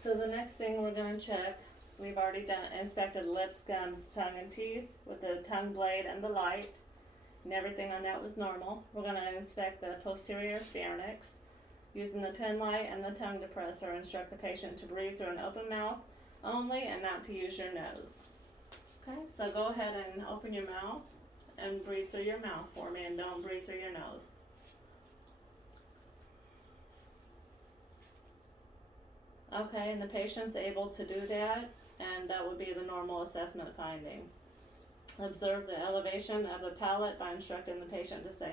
So the next thing we're gonna check, we've already inspected lips, gums, tongue, and teeth with the tongue blade and the light, and everything on that was normal. We're gonna inspect the posterior pharynx. Using the pen light and the tongue depressor, instruct the patient to breathe through an open mouth only and not to use your nose. Okay, so go ahead and open your mouth and breathe through your mouth for me, and don't breathe through your nose. Okay, and the patient's able to do that, and that would be the normal assessment finding. Observe the elevation of the palate by instructing the patient to say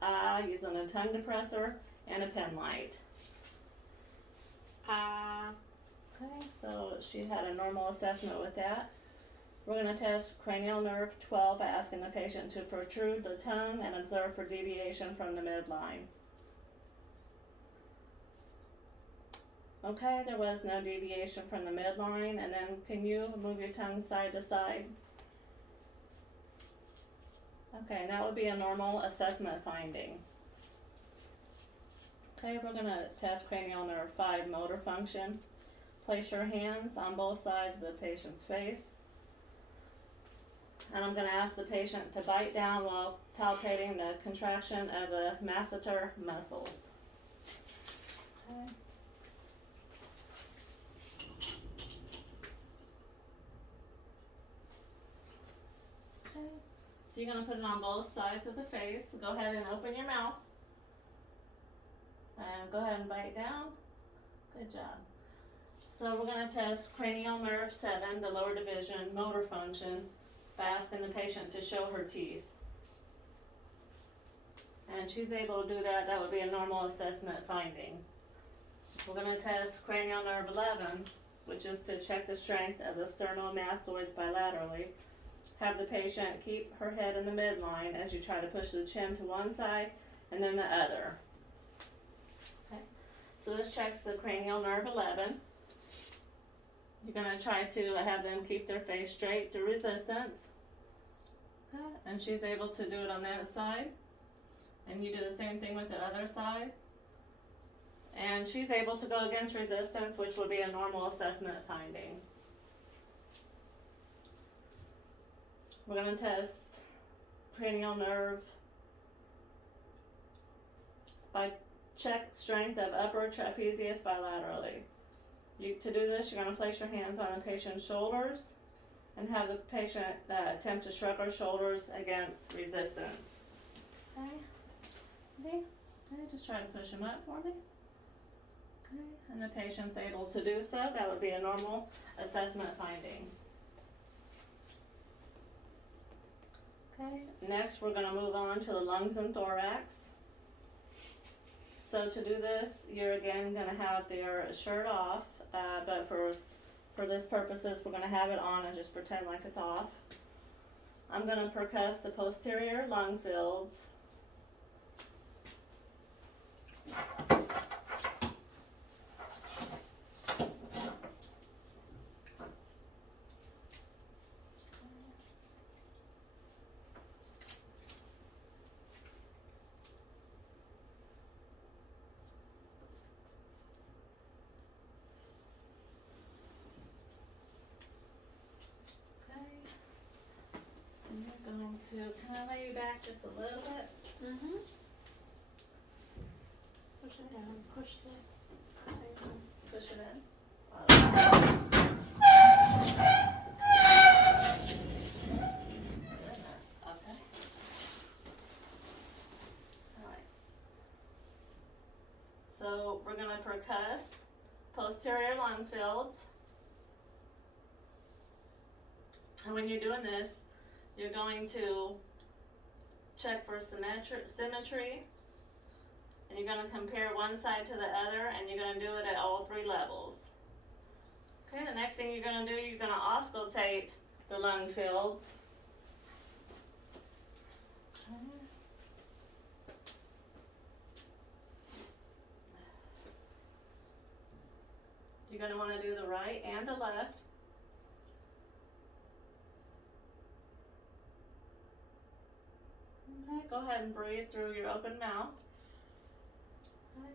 ah using a tongue depressor and a pen light. Okay, so she had a normal assessment with that. We're going to test cranial nerve 12 by asking the patient to protrude the tongue and observe for deviation from the midline. Okay, there was no deviation from the midline, and then can you move your tongue side to side? Okay, and that would be a normal assessment finding. Okay, we're going to test cranial nerve 5 motor function. Place your hands on both sides of the patient's face. And I'm going to ask the patient to bite down while palpating the contraction of the masseter muscles. Okay. Okay. So you're going to put it on both sides of the face. So go ahead and open your mouth. And go ahead and bite down. Good job. So we're going to test cranial nerve 7, the lower division, motor function, by asking the patient to show her teeth. And she's able to do that. That would be a normal assessment finding. We're going to test cranial nerve 11, which is to check the strength of the sternomastoids bilaterally. Have the patient keep her head in the midline as you try to push the chin to one side and then the other. Okay. So this checks the cranial nerve 11. You're going to try to have them keep their face straight through resistance. Okay. And she's able to do it on that side. And you do the same thing with the other side. And she's able to go against resistance, which would be a normal assessment finding. We're going to test cranial nerve by check strength of upper trapezius bilaterally. To do this, you're going to place your hands on the patient's shoulders and have the patient attempt to shrug her shoulders against resistance. Okay. Okay. Just try to push them up for me. Okay. And the patient's able to do so. That would be a normal assessment finding. Okay. Next, we're going to move on to the lungs and thorax. So to do this, you're again going to have your shirt off, but for this purposes, we're going to have it on and just pretend like it's off. I'm going to percuss the posterior lung fields. I'm going to kind of lay you back just a little bit. Push it down. Push the. Push it in. Goodness. Okay. Alright. So we're going to percuss posterior lung fields. And when you're doing this, you're going to check for symmetry, and you're going to compare one side to the other, and you're going to do it at all 3 levels. Okay, the next thing you're going to do, you're going to auscultate the lung fields. You're going to want to do the right and the left. Okay, go ahead and breathe through your open mouth. Okay.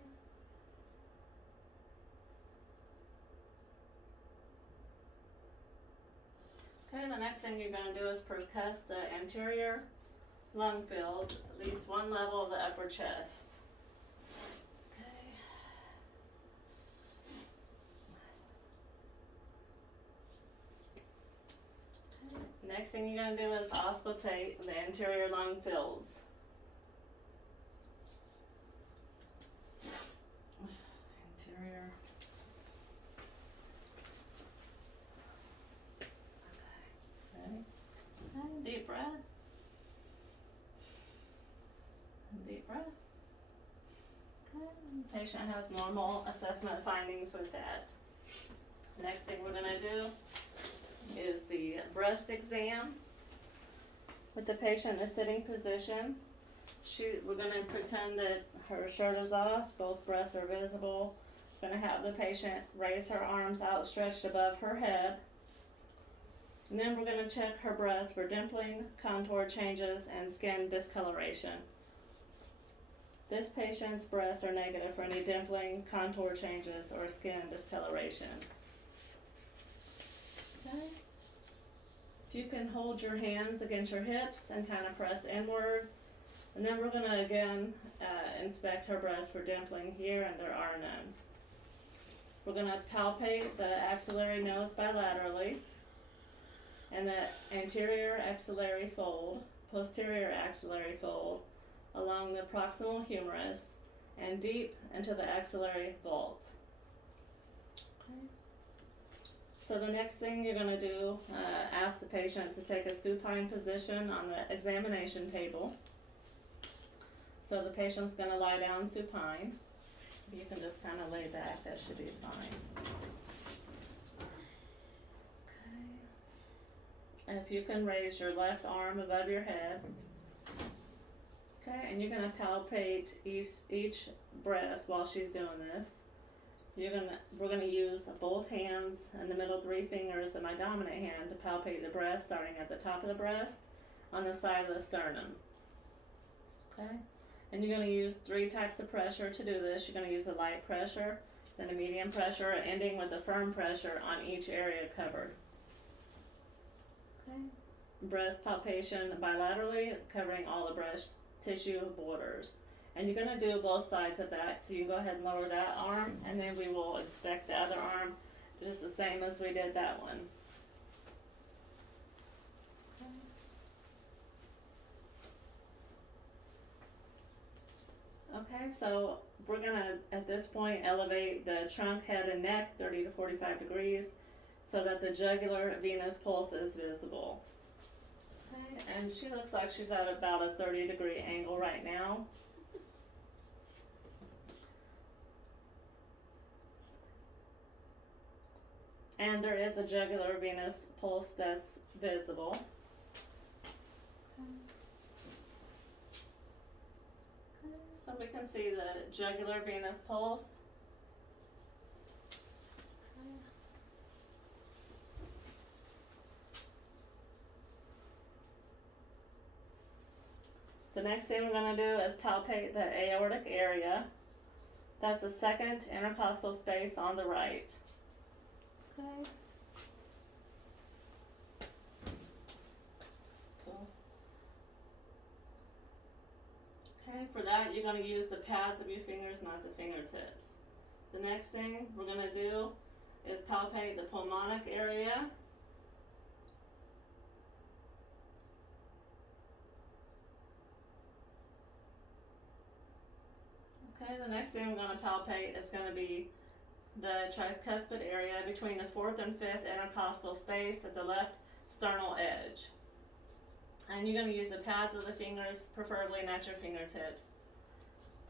Okay, the next thing you're gonna do is percuss the anterior lung field, at least one level of the upper chest. Okay. Next thing you're gonna do is auscultate the anterior lung fields. Anterior. Okay. Ready? And deep breath. And deep breath. Okay. Patient has normal assessment findings with that. Next thing we're gonna do is the breast exam. With the patient in a sitting position, we're gonna pretend that her shirt is off, both breasts are visible. Gonna have the patient raise her arms outstretched above her head. And then we're gonna check her breast for dimpling, contour changes, and skin discoloration. This patient's breasts are negative for any dimpling, contour changes, or skin discoloration. Okay. If you can hold your hands against your hips and kind of press inwards. And then we're gonna again inspect her breast for dimpling here, and there are none. We're gonna palpate the axillary nodes bilaterally, and the anterior axillary fold, posterior axillary fold, along the proximal humerus, and deep into the axillary vault. Okay. So the next thing you're gonna do, ask the patient to take a supine position on the examination table. So the patient's gonna lie down supine. You can just kind of lay back, that should be fine. Okay. And if you can raise your left arm above your head. Okay, and you're gonna palpate each breast while she's doing this. We're gonna use both hands and the middle 3 fingers of my dominant hand to palpate the breast, starting at the top of the breast, on the side of the sternum. Okay, and you're gonna use 3 types of pressure to do this. You're gonna use a light pressure, then a medium pressure, ending with a firm pressure on each area covered. Okay, breast palpation bilaterally, covering all the breast tissue borders. And you're gonna do both sides of that, so you can go ahead and lower that arm, and then we will inspect the other arm just the same as we did that one. Okay, so we're gonna, at this point, elevate the trunk, head, and neck 30 to 45 degrees so that the jugular venous pulse is visible. Okay, and she looks like she's at about a 30-degree angle right now. And there is a jugular venous pulse that's visible. Okay, so we can see the jugular venous pulse. Okay. The next thing we're going to do is palpate the aortic area. That's the second intercostal space on the right. Okay. Okay, for that you're going to use the pads of your fingers, not the fingertips. The next thing we're going to do is palpate the pulmonic area. Okay, the next thing we're going to palpate is going to be the tricuspid area between the 4th and 5th intercostal space at the left sternal edge. And you're going to use the pads of the fingers, preferably not your fingertips.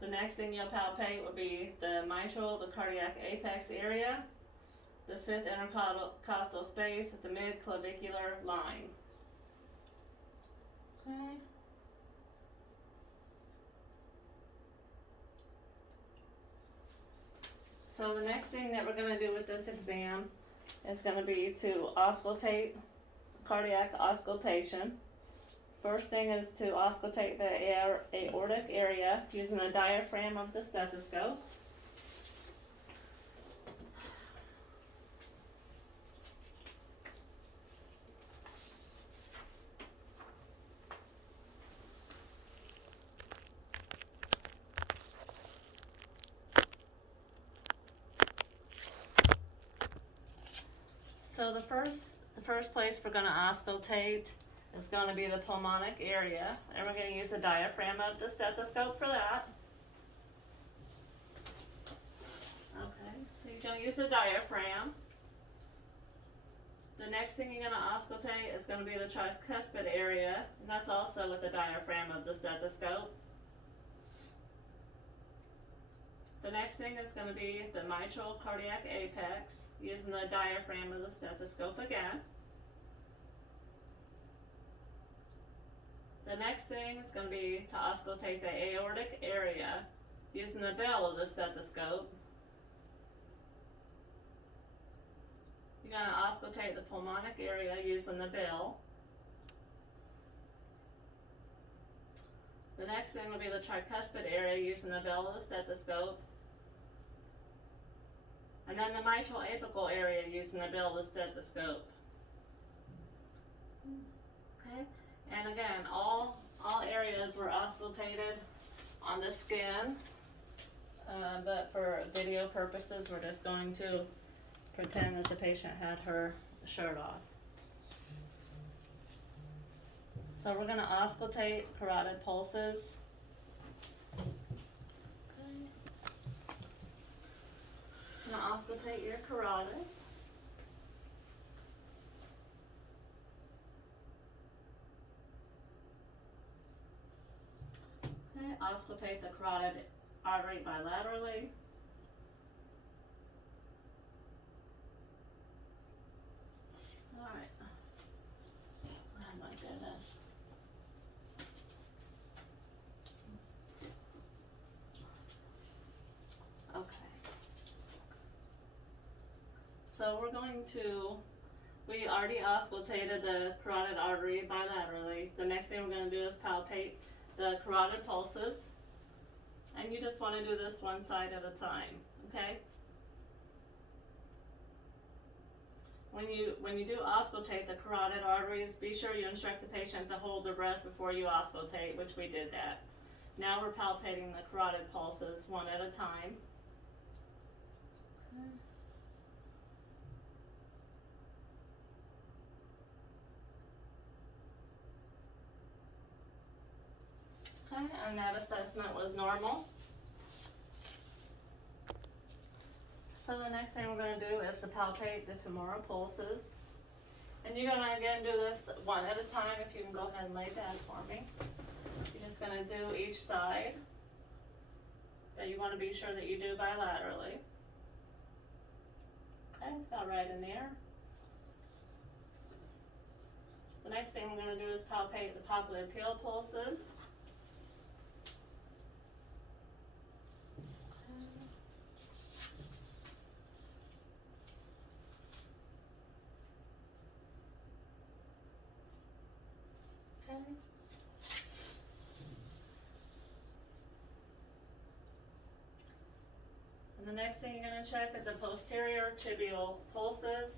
The next thing you'll palpate will be the mitral, the cardiac apex area, the 5th intercostal space at the mid-clavicular line. Okay. So the next thing that we're going to do with this exam is going to be to auscultate, cardiac auscultation. First thing is to auscultate the aortic area using the diaphragm of the stethoscope. So the first place we're gonna auscultate is gonna be the pulmonic area, and we're gonna use the diaphragm of the stethoscope for that. Okay, so you're gonna use the diaphragm. The next thing you're gonna auscultate is gonna be the tricuspid area, and that's also with the diaphragm of the stethoscope. The next thing is going to be the mitral cardiac apex, using the diaphragm of the stethoscope again. The next thing is going to be to auscultate the aortic area, using the bell of the stethoscope. You're going to auscultate the pulmonic area using the bell. The next thing will be the tricuspid area, using the bell of the stethoscope. And then the mitral apical area, using the bell of the stethoscope. Okay, and again, all areas were auscultated on the skin, but for video purposes, we're just going to pretend that the patient had her shirt off. So we're going to auscultate carotid pulses. Going to auscultate your carotids. Okay, auscultate the carotid artery bilaterally. Alright. Oh my goodness. Okay. So we already auscultated the carotid artery bilaterally. The next thing we're going to do is palpate the carotid pulses. And you just want to do this one side at a time, okay? When you do auscultate the carotid arteries, be sure you instruct the patient to hold their breath before you auscultate, which we did that. Now we're palpating the carotid pulses one at a time. Okay, and that assessment was normal. So the next thing we're going to do is to palpate the femoral pulses. And you're going to again do this one at a time. If you can go ahead and lay down for me. You're just going to do each side. But you want to be sure that you do bilaterally. Okay, it's about right in there. The next thing we're going to do is palpate the popliteal pulses. Okay. And the next thing you're going to check is the posterior tibial pulses.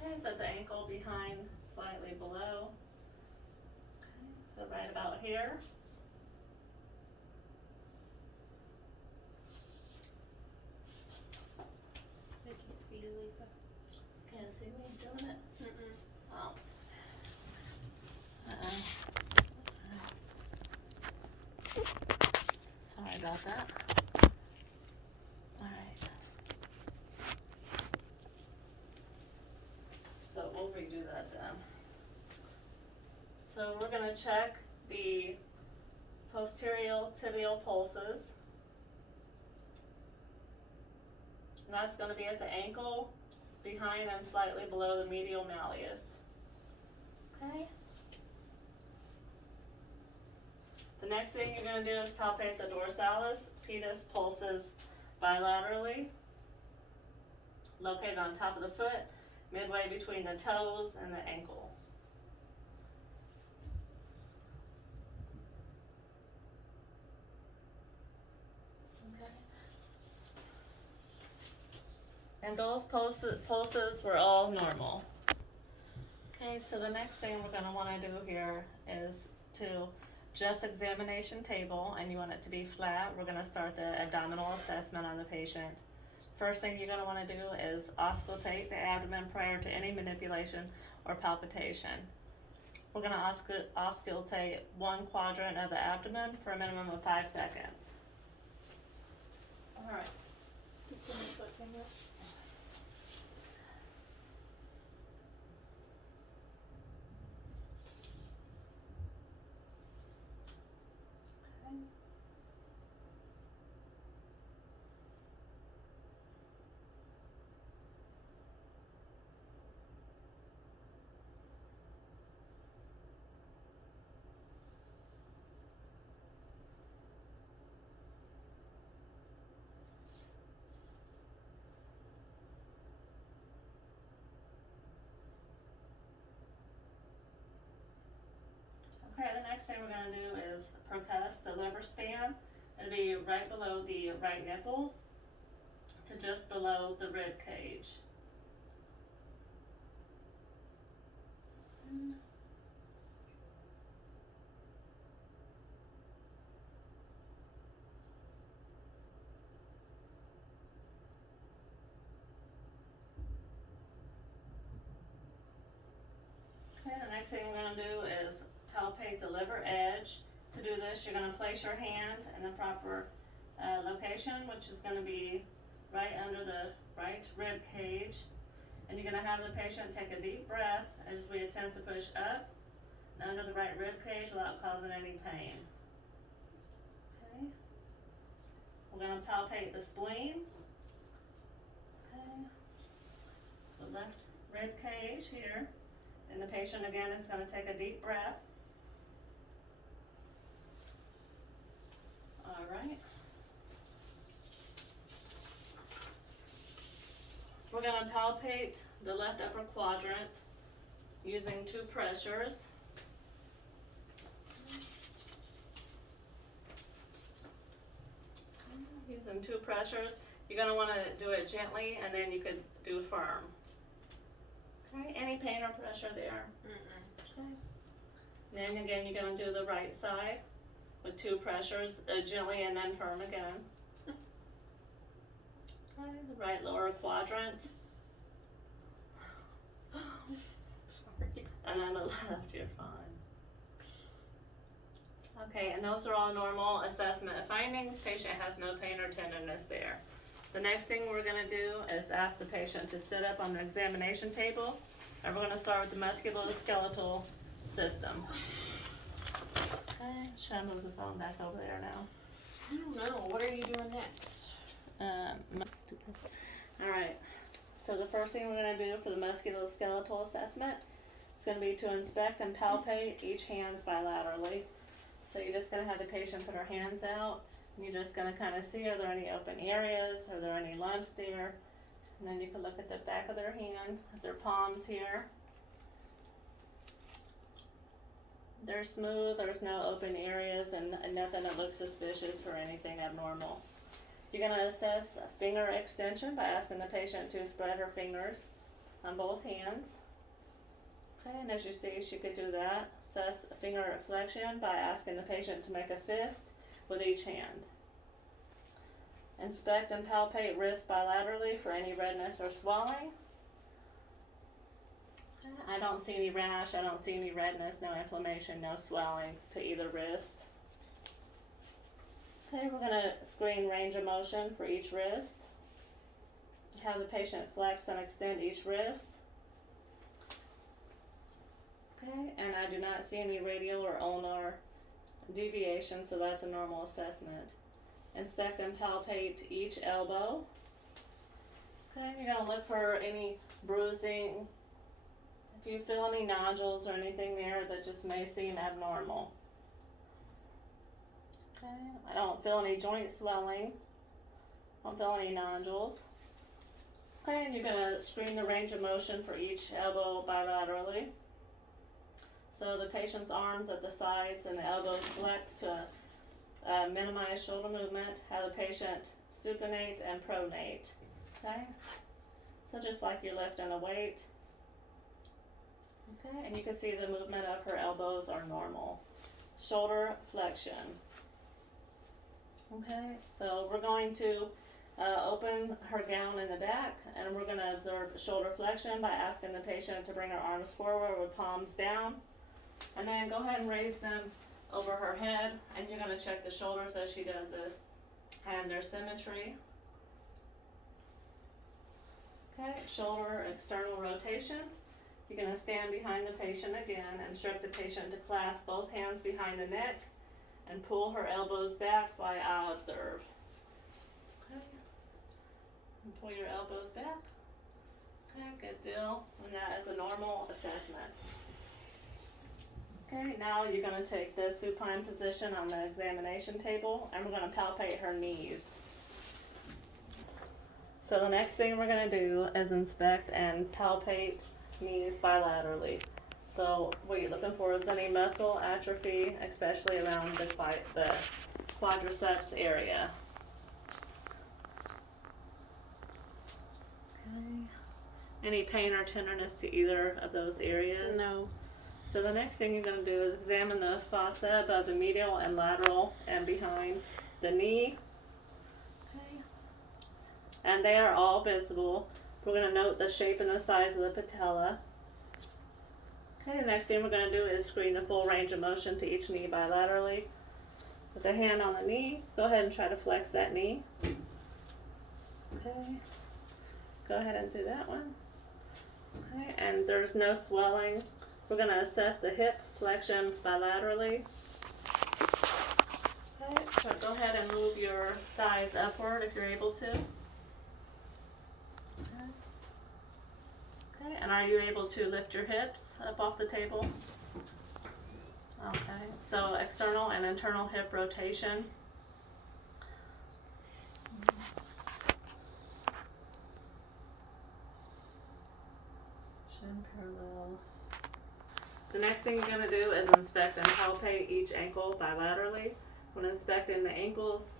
Okay, it's at the ankle behind, slightly below. Okay, so right about here. I can't see you, Lisa. Can't see me doing it? Mm-mm. Oh. Sorry about that. Alright. So we'll redo that then. So we're going to check the posterior tibial pulses. And that's going to be at the ankle, behind and slightly below the medial malleus. Okay. The next thing you're going to do is palpate the dorsalis pedis pulses bilaterally, located on top of the foot, midway between the toes and the ankle. Okay. And those pulses were all normal. Okay, so the next thing we're going to want to do here is to just examination table, and you want it to be flat. We're going to start the abdominal assessment on the patient. First thing you're gonna wanna do is auscultate the abdomen prior to any manipulation or palpitation. We're gonna auscultate one quadrant of the abdomen for a minimum of 5 seconds. Alright. Just give me a quick finger. Okay. Okay, the next thing we're gonna do is percuss the liver span. It'll be right below the right nipple to just below the rib cage. Okay, the next thing we're gonna do is palpate the liver edge. To do this, you're gonna place your hand in the proper location, which is gonna be right under the right rib cage. And you're gonna have the patient take a deep breath as we attempt to push up and under the right rib cage without causing any pain. Okay. We're gonna palpate the spleen. Okay. The left rib cage here. And the patient again is gonna take a deep breath. Alright. We're gonna palpate the left upper quadrant using 2 pressures. Using 2 pressures, you're gonna wanna do it gently and then you could do firm. Okay, any pain or pressure there? Okay. Then again, you're gonna do the right side with 2 pressures, gently and then firm again. Okay, the right lower quadrant. Sorry. And then the left, you're fine. Okay, and those are all normal assessment findings. Patient has no pain or tenderness there. The next thing we're gonna do is ask the patient to sit up on the examination table, and we're gonna start with the musculoskeletal system. Okay, should I move the phone back over there now? I don't know. What are you doing next? Alright, so the first thing we're gonna do for the musculoskeletal assessment is gonna be to inspect and palpate each hands bilaterally. So you're just gonna have the patient put her hands out, and you're just gonna kinda see, are there any open areas, are there any lumps there? And then you can look at the back of their hand, at their palms here. They're smooth, there's no open areas and nothing that looks suspicious or anything abnormal. You're gonna assess finger extension by asking the patient to spread her fingers on both hands. Okay, and as you see, she could do that. Assess finger flexion by asking the patient to make a fist with each hand. Inspect and palpate wrist bilaterally for any redness or swelling. I don't see any rash, I don't see any redness, no inflammation, no swelling to either wrist. Okay, we're gonna screen range of motion for each wrist. Have the patient flex and extend each wrist. Okay, and I do not see any radial or ulnar deviation, so that's a normal assessment. Inspect and palpate each elbow. Okay, you're gonna look for any bruising. If you feel any nodules or anything there that just may seem abnormal. Okay, I don't feel any joint swelling. Don't feel any nodules. Okay, and you're gonna screen the range of motion for each elbow bilaterally. So the patient's arms at the sides and the elbows flex to minimize shoulder movement. Have the patient supinate and pronate. Okay, so just like you're lifting a weight. Okay, and you can see the movement of her elbows are normal. Shoulder flexion. Okay, so we're going to Open her gown in the back, and we're going to observe shoulder flexion by asking the patient to bring her arms forward with palms down. And then go ahead and raise them over her head, and you're going to check the shoulders as she does this and their symmetry. Okay, shoulder external rotation. You're going to stand behind the patient again and instruct the patient to clasp both hands behind the neck and pull her elbows back while I observe. Okay. And pull your elbows back. Okay, good deal. And that is a normal assessment. Okay, now you're going to take the supine position on the examination table, and we're going to palpate her knees. So the next thing we're going to do is inspect and palpate knees bilaterally. So what you're looking for is any muscle atrophy, especially around the quadriceps area. Okay. Any pain or tenderness to either of those areas? No. So the next thing you're going to do is examine the fossa above the medial and lateral and behind the knee. Okay. And they are all visible. We're going to note the shape and the size of the patella. Okay, the next thing we're going to do is screen the full range of motion to each knee bilaterally. With the hand on the knee, go ahead and try to flex that knee. Okay. Go ahead and do that one. Okay, and there's no swelling. We're going to assess the hip flexion bilaterally. Okay, so go ahead and move your thighs upward if you're able to. Okay, and are you able to lift your hips up off the table? Okay, so external and internal hip rotation. Shin parallel. The next thing you're going to do is inspect and palpate each ankle bilaterally. When inspecting the ankles,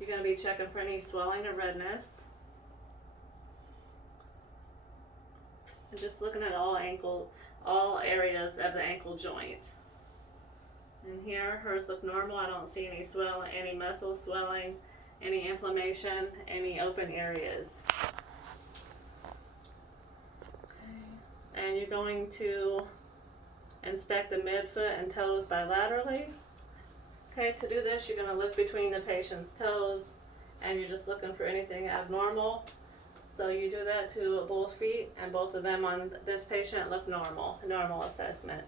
you're going to be checking for any swelling or redness. And just looking at all areas of the ankle joint. And here, hers look normal. I don't see any swelling, any muscle swelling, any inflammation, any open areas. Okay. And you're going to inspect the midfoot and toes bilaterally. Okay, to do this, you're going to look between the patient's toes, and you're just looking for anything abnormal. So you do that to both feet, and both of them on this patient look normal, normal assessment.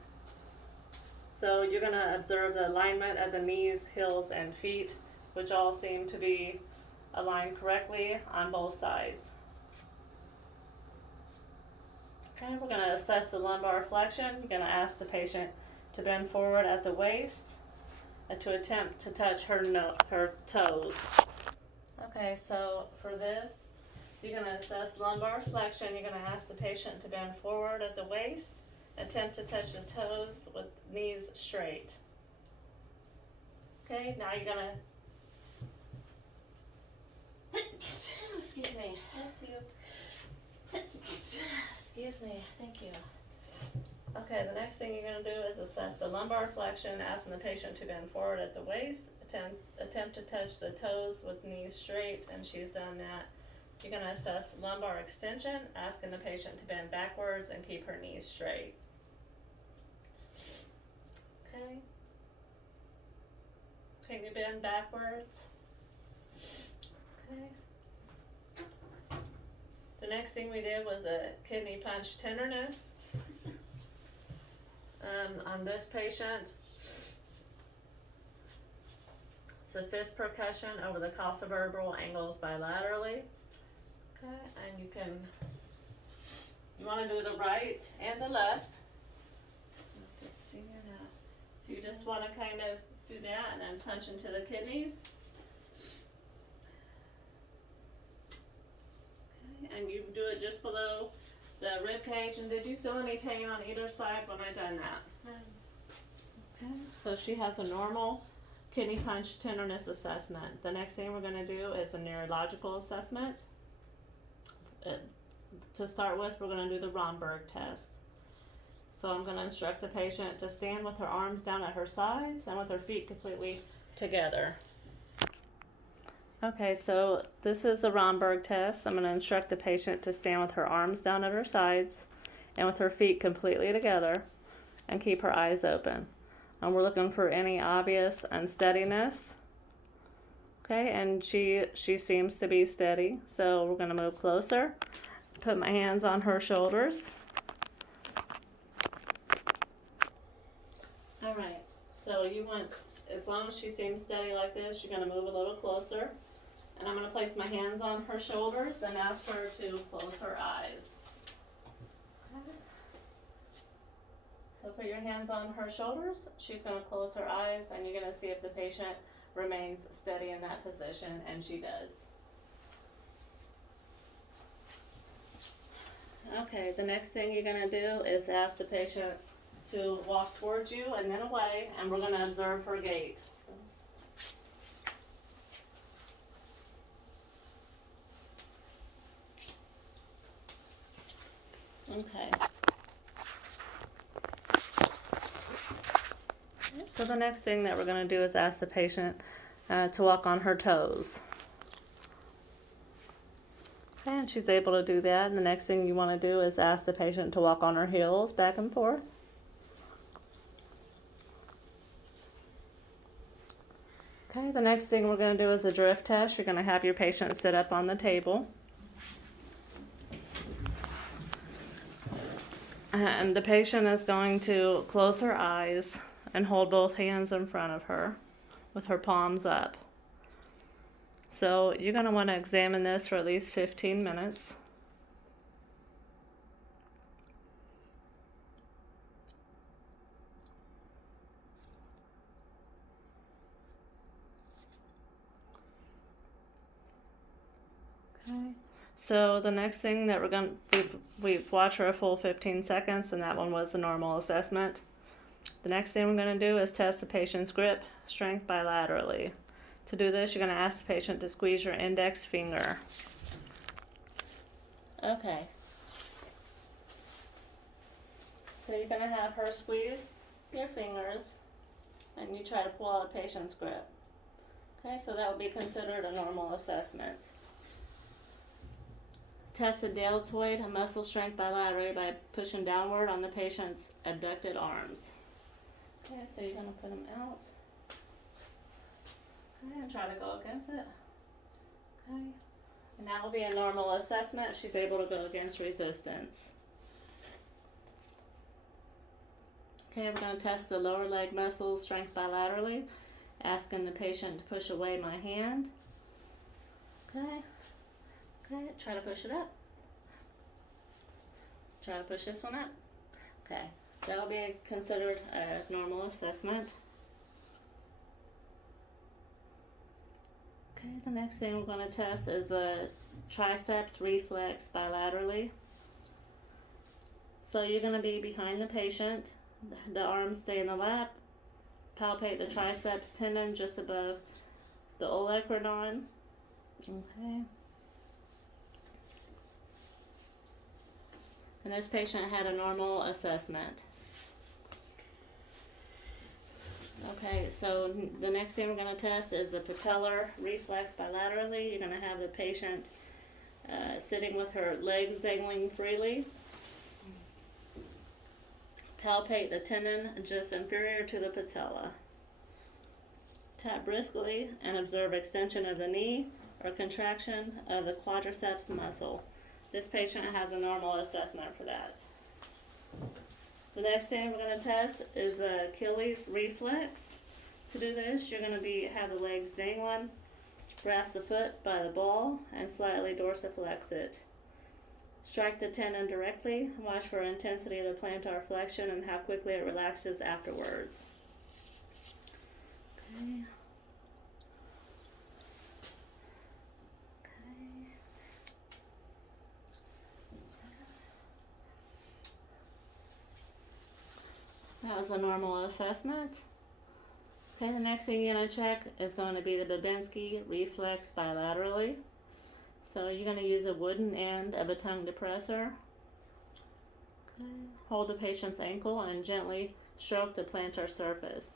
So you're going to observe the alignment of the knees, heels, and feet, which all seem to be aligned correctly on both sides. Okay, we're going to assess the lumbar flexion. You're going to ask the patient to bend forward at the waist and to attempt to touch her toes. Okay, so for this, you're going to assess lumbar flexion. You're going to ask the patient to bend forward at the waist, attempt to touch the toes with knees straight. Okay, now you're going to... Excuse me. That's you. Excuse me. Thank you. Okay, the next thing you're going to do is assess the lumbar flexion, asking the patient to bend forward at the waist, attempt to touch the toes with knees straight, and she's done that. You're going to assess lumbar extension, asking the patient to bend backwards and keep her knees straight. Okay. Can you bend backwards? Okay. The next thing we did was a kidney punch tenderness. On this patient, it's a fist percussion over the costovertebral angles bilaterally. Okay, and you want to do the right and the left. See here now. So you just want to kind of do that and then punch into the kidneys. Okay, and you do it just below the rib cage. And did you feel any pain on either side when I done that? Okay, so she has a normal kidney punch tenderness assessment. The next thing we're going to do is a neurological assessment. To start with, we're going to do the Romberg test. So I'm going to instruct the patient to stand with her arms down at her sides and with her feet completely together. Okay, so this is a Romberg test. I'm going to instruct the patient to stand with her arms down at her sides and with her feet completely together and keep her eyes open. And we're looking for any obvious unsteadiness. Okay, and she seems to be steady, so we're going to move closer. Put my hands on her shoulders. All right, so you want, as long as she seems steady like this, you're going to move a little closer. And I'm going to place my hands on her shoulders and ask her to close her eyes. Okay. So put your hands on her shoulders. She's going to close her eyes, and you're going to see if the patient remains steady in that position, and she does. Okay, the next thing you're going to do is ask the patient to walk towards you and then away, and we're going to observe her gait. Okay. So the next thing that we're going to do is ask the patient to walk on her toes. Okay, and she's able to do that. And the next thing you want to do is ask the patient to walk on her heels back and forth. Okay, the next thing we're going to do is a drift test. You're going to have your patient sit up on the table. And the patient is going to close her eyes and hold both hands in front of her with her palms up. So you're going to want to examine this for at least 15 minutes. Okay. So the next thing that we're going to, we've watched her a full 15 seconds, and that one was the normal assessment. The next thing we're going to do is test the patient's grip strength bilaterally. To do this, you're going to ask the patient to squeeze your index finger. Okay. So you're going to have her squeeze your fingers, and you try to pull out the patient's grip. Okay, so that would be considered a normal assessment. Test the deltoid muscle strength bilaterally by pushing downward on the patient's abducted arms. Okay, so you're going to put them out. Okay, and try to go against it. Okay, and that will be a normal assessment. She's able to go against resistance. Okay, we're going to test the lower leg muscle strength bilaterally, asking the patient to push away my hand. Okay. Okay, try to push it up. Try to push this one up. Okay, that will be considered a normal assessment. Okay, the next thing we're going to test is the triceps reflex bilaterally. So you're going to be behind the patient. The arms stay in the lap. Palpate the triceps tendon just above the olecranon. Okay. And this patient had a normal assessment. Okay, so the next thing we're going to test is the patellar reflex bilaterally. You're going to have the patient sitting with her legs dangling freely. Palpate the tendon just inferior to the patella. Tap briskly and observe extension of the knee or contraction of the quadriceps muscle. This patient has a normal assessment for that. The next thing we're going to test is the Achilles reflex. To do this, you're going to have the legs dangling, grasp the foot by the ball, and slightly dorsiflex it. Strike the tendon directly. Watch for intensity of the plantar flexion and how quickly it relaxes afterwards. Okay. That was a normal assessment. Okay, the next thing you're going to check is going to be the Babinski reflex bilaterally. So you're going to use a wooden end of a tongue depressor. Okay. Hold the patient's ankle and gently stroke the plantar surface.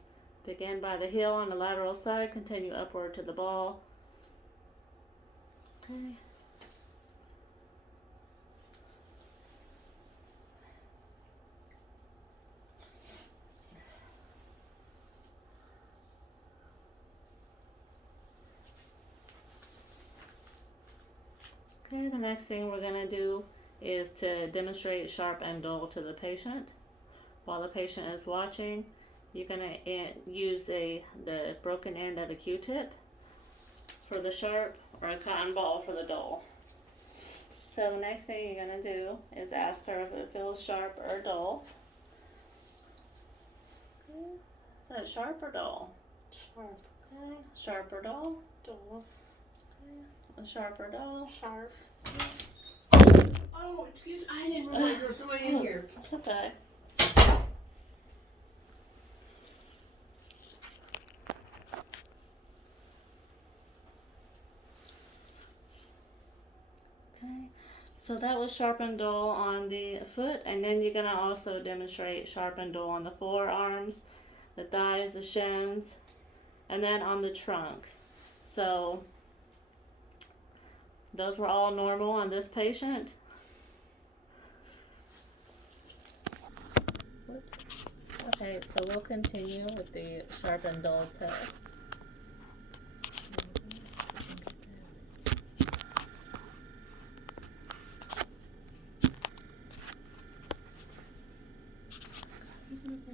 Begin by the heel on the lateral side, continue upward to the ball. Okay. Okay, the next thing we're going to do is to demonstrate sharp and dull to the patient. While the patient is watching, you're going to use the broken end of a Q-tip for the sharp or a cotton ball for the dull. So the next thing you're going to do is ask her if it feels sharp or dull. Okay. Is that sharp or dull? Sharp. Okay. Sharp or dull? Dull. Okay. Sharp or dull? Sharp. Oh, excuse me, I didn't realize there was somebody in here. It's okay. Okay, so that was sharp and dull on the foot, and then you're going to also demonstrate sharp and dull on the forearms, the thighs, the shins, and then on the trunk. So those were all normal on this patient. Whoops. Okay, so we'll continue with the sharp and dull test.